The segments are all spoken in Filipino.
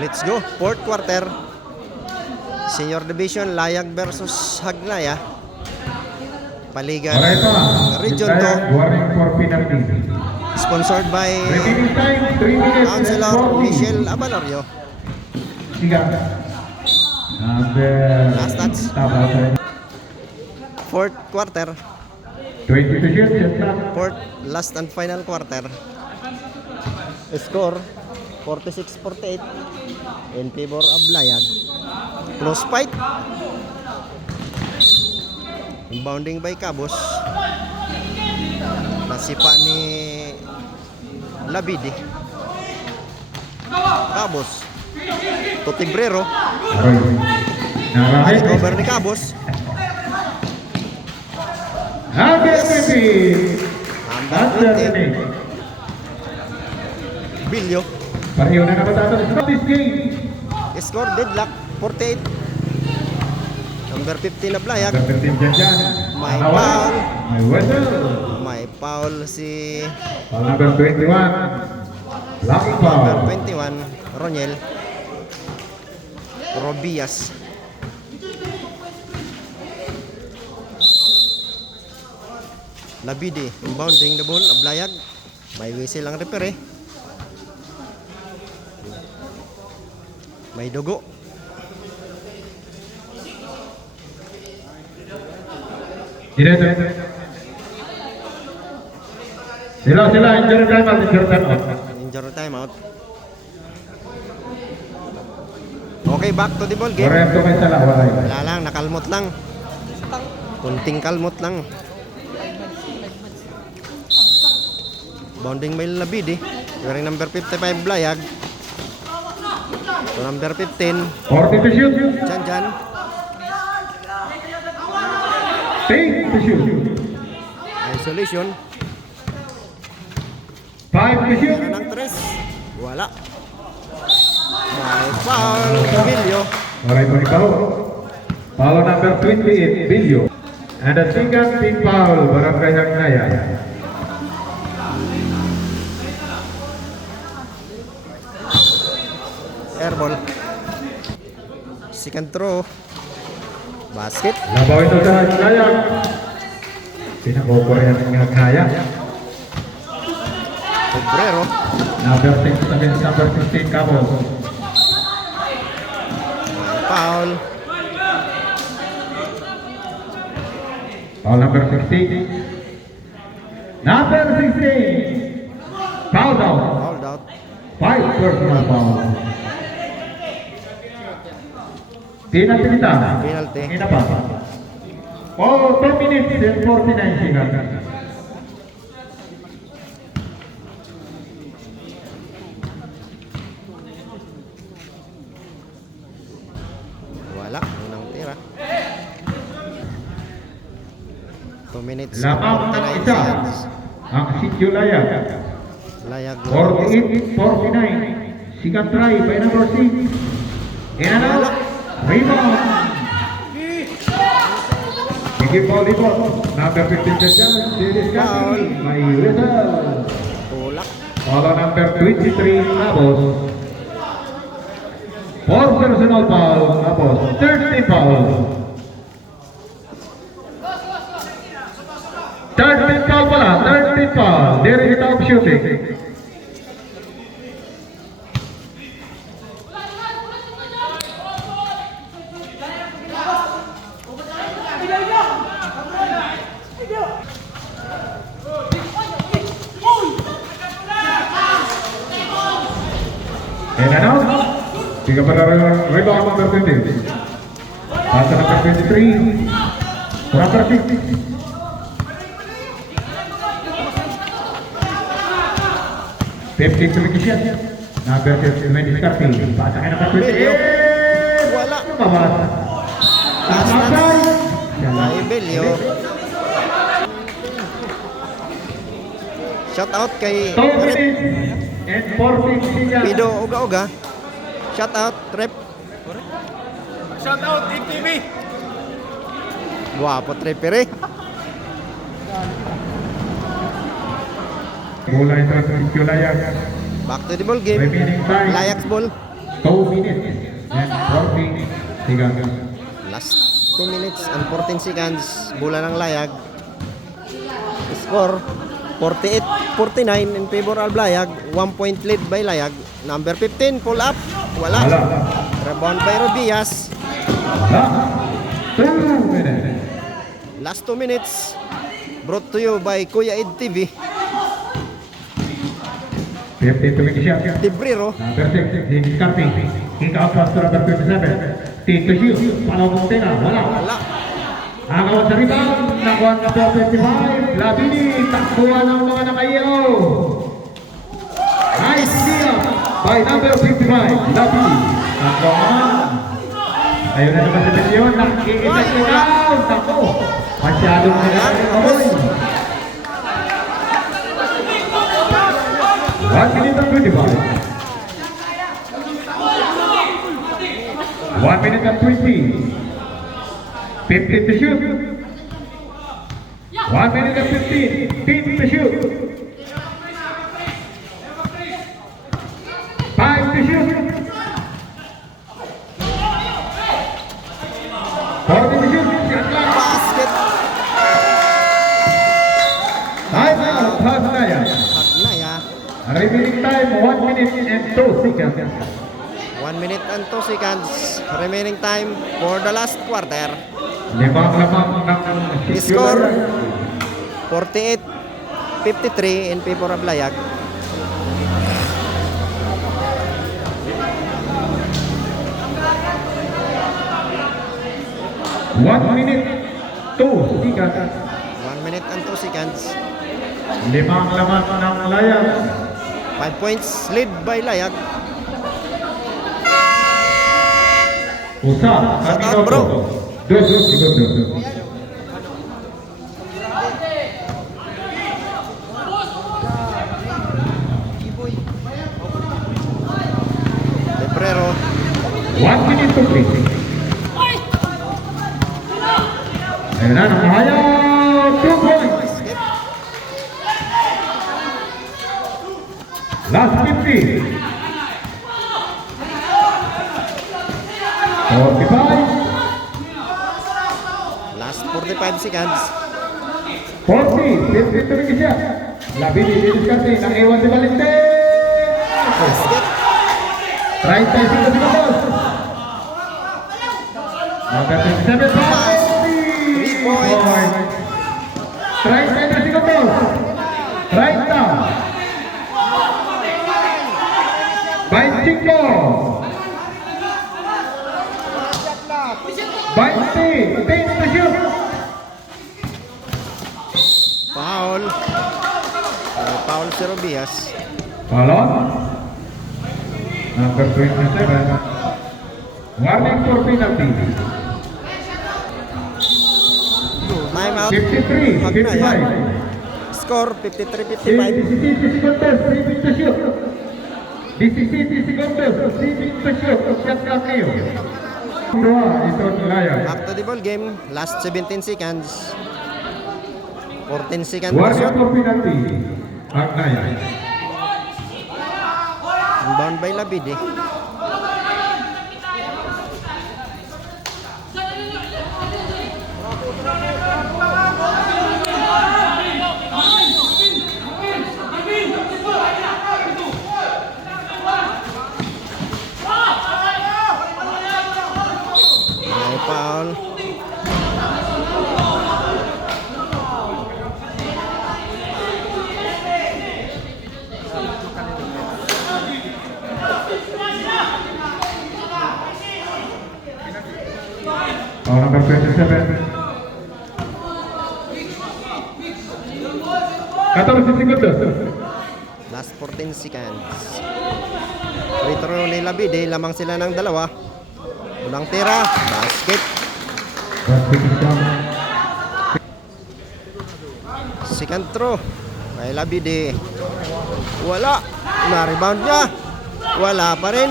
Let's go. Fourth quarter. Senior Division, Layag versus Hagnaya. Paligan Region 2. Sponsored by Councilor Michelle Abalorio. Last touch. Fourth quarter. Fourth, last and final quarter. Score 46-48 in favor of Layag. Close fight. Bounding by Cabos. Nasipa ni Labidi. Cabos. Totibrero. Cover ni Cabos. Number 20. Bilyo. Pareho na namatatan sa this game. Score deadlock 48. Number 15 na Blayag. Number 15 dyan. May foul. May whistle. May foul si Foul number 21. Lucky foul. number 21 Roniel Robias. Labidi inbounding the ball. Blayag. May whistle ang referee. May dugo. Direto. Sila, injury time out. Injury timeout. Okay, back to the ball game. Korento kay Sala, wala. Wala lang, nakalmot lang. Kunting kalmot lang. Bounding by Labidi. Wearing number 55 Blayag. To number 15 40 to shoot. Janjan. Take to shoot. Isolation. 5 to shoot. Meron ng 3. Wala. May foul. Bilyo. Alright, po ikaw. Foul number 28, Bilyo. And the second team foul, Barangay Hagnaya. Airball. Second throw. Basket. Labaw ito sa Hagnaya. Pinakopor yan ng Hagnaya. Obrero. Number 6 against number 15, Cabos. May foul. Foul number 16. Number 16. Foul down. Fouled out. 5 personal foul. Pinapilita. Penalty. Ina pa. Oh, 2 minutes and 49 seconds. Wala. Unang tira. 2 minutes and Lamang ang 49 isa. seconds. Ang Sityo Layag. Layag. 48-49. Second try by number 6. In and out. Rebound. Bigay foul dito. Number 15 dyan. Foul. May whistle. Tulak. Foul number 23. Labos. 4 personal foul. Labos. 30 foul. 30 foul pala. 30 foul. There is top shooting. And out. Tiga pada rebound number 20. Pass number 23. Number 6. Fifteen to make a shot. Number 20 starting. Pass kay number 20. Bilyo. Wala. Lumabas. Last touch. May Bilyo. Shout out kay 2 minutes and 40 seconds. Pido Uga-Uga. Shout out Trep. Shout out Team TV. Guwapo Trepere. Bola ito sa Sityo Layag. Back to the ball game. Remaining time. Layak's ball. 2 minutes and 40 seconds. Last 2 minutes and 14 seconds. Bola ng Layag. Score 48-49 in favor of Layag. 1 point lead by Layag. Number 15, pull up. Wala. Wala. Rebound by Robias. Last 2 minutes. Last 2 minutes. Brought to you by Kuya Ed TV. 50 shot. Tibrero. Number 6, Higgs Carpi. Kick out pass to number 27. Tito Shiu. Palaw ng tena. Wala. Wala. Agaw sa rebound. Nakuha ng number 25. Labini. Takbuhan ng mga nakayaw. Nice steal by number 55. Labini. Takbuhan. Ayun na naman sa Benyon. Nakikita siya down. Tako. Masyadong nagkakaroon. 1 minute and 25. 1 minute and 20. 15 to shoot. 1 minute and 15. 10 to shoot. 5 to shoot. 40 to shoot. Shot clock. Basket. Time out. Hagnaya. Hagnaya. Remaining time 1 minute and 2 seconds. 1 minute and 2 seconds. Remaining time for the last quarter. Limang lamang ng Score 48-53 in favor of Layag. One minute, 2 seconds. 1 minute and 2 seconds. Limang laman ng Layag. 5 points lead by Layag. Usa, Shut up, bro. 2 segundos. Lebrero. 1 minute to 3. Ayun na, nakahayaw. 2 points. Basket. Last 50. 45. Last 45 seconds. 40. 53 siya. Labini, didiskarte. Nang-iwan si Valente. Basket. 35 segundos. Number 27. 3 points. 30 segundos. 30. 25. 20. 10 to shoot. Foul. Foul si Robias. Follow. Number 27. Warning for penalty. Time out. 53. Hagnaya. 55. Score 53-55. 17 segundos. 3 to shoot. 17 segundos. 3 to shoot. Shot clock kayo. Ito Layag. Back to the ball game. Last 17 seconds. 14 seconds to Warning shoot. for penalty. Hagnaya. Inbound by Labide. May foul. Foul number 27. 14 segundos. Last 14 seconds. Free throw ni Labide. Lamang sila ng dalawa. Unang tira. Basket. Basket is down. Second throw. Kay Labide. Wala. Na-rebound niya. Wala pa rin.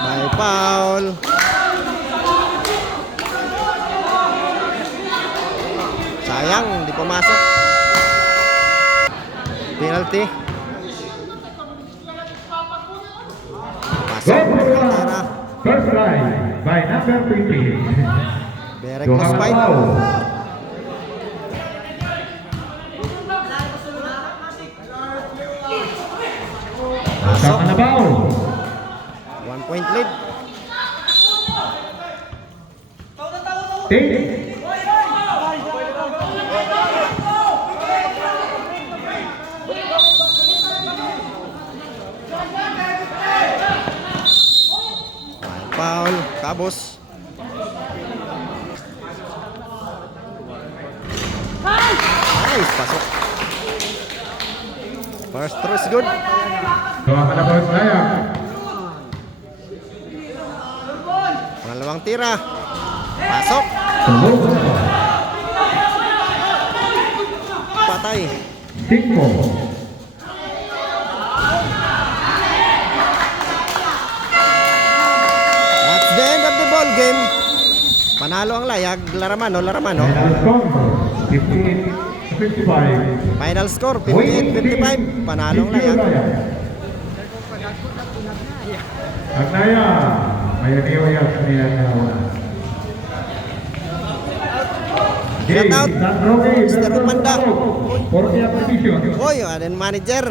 May foul. Sayang, di pumasok. Penalty. Pasok. Tira. First line by number 20. Berek Duha mas ka fight. foul. Pasok. Sama na foul. 1 point lead. Take. Foul. Kabos. Nice. Pasok. First throw is good. Duha ka na foul sayang. Pangalawang tira. Pasok. Tumbok. Patay. 5. That's the end of the ball game. Panalo ang layag. Laramano. Final score 58-55. Final score 58-55. Panalo ang layag. Agnaya, Mayaneo Yas niya na. Shout out, Mr. Panda. For the position. Oy, ano yung manager?